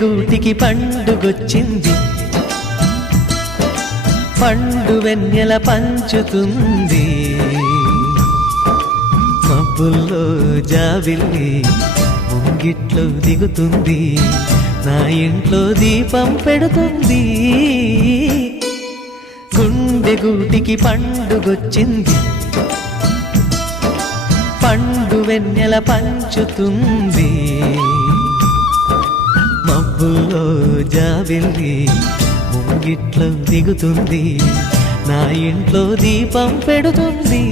గూటికి పండుగొచ్చింది, పండు వెన్నెల పంచుతుంది. మబ్బుల్లో జాబిల్లి ముంగిట్లో దిగుతుంది, నా ఇంట్లో దీపం పెడుతుంది. గుండె గూటికి పండుగొచ్చింది, పండు వెన్నెల పంచుతుంది. మబ్బుల్లో జాబిల్లి ముంగిట్లో దిగుతుంది, నా ఇంట్లో దీపం పెడుతుంది.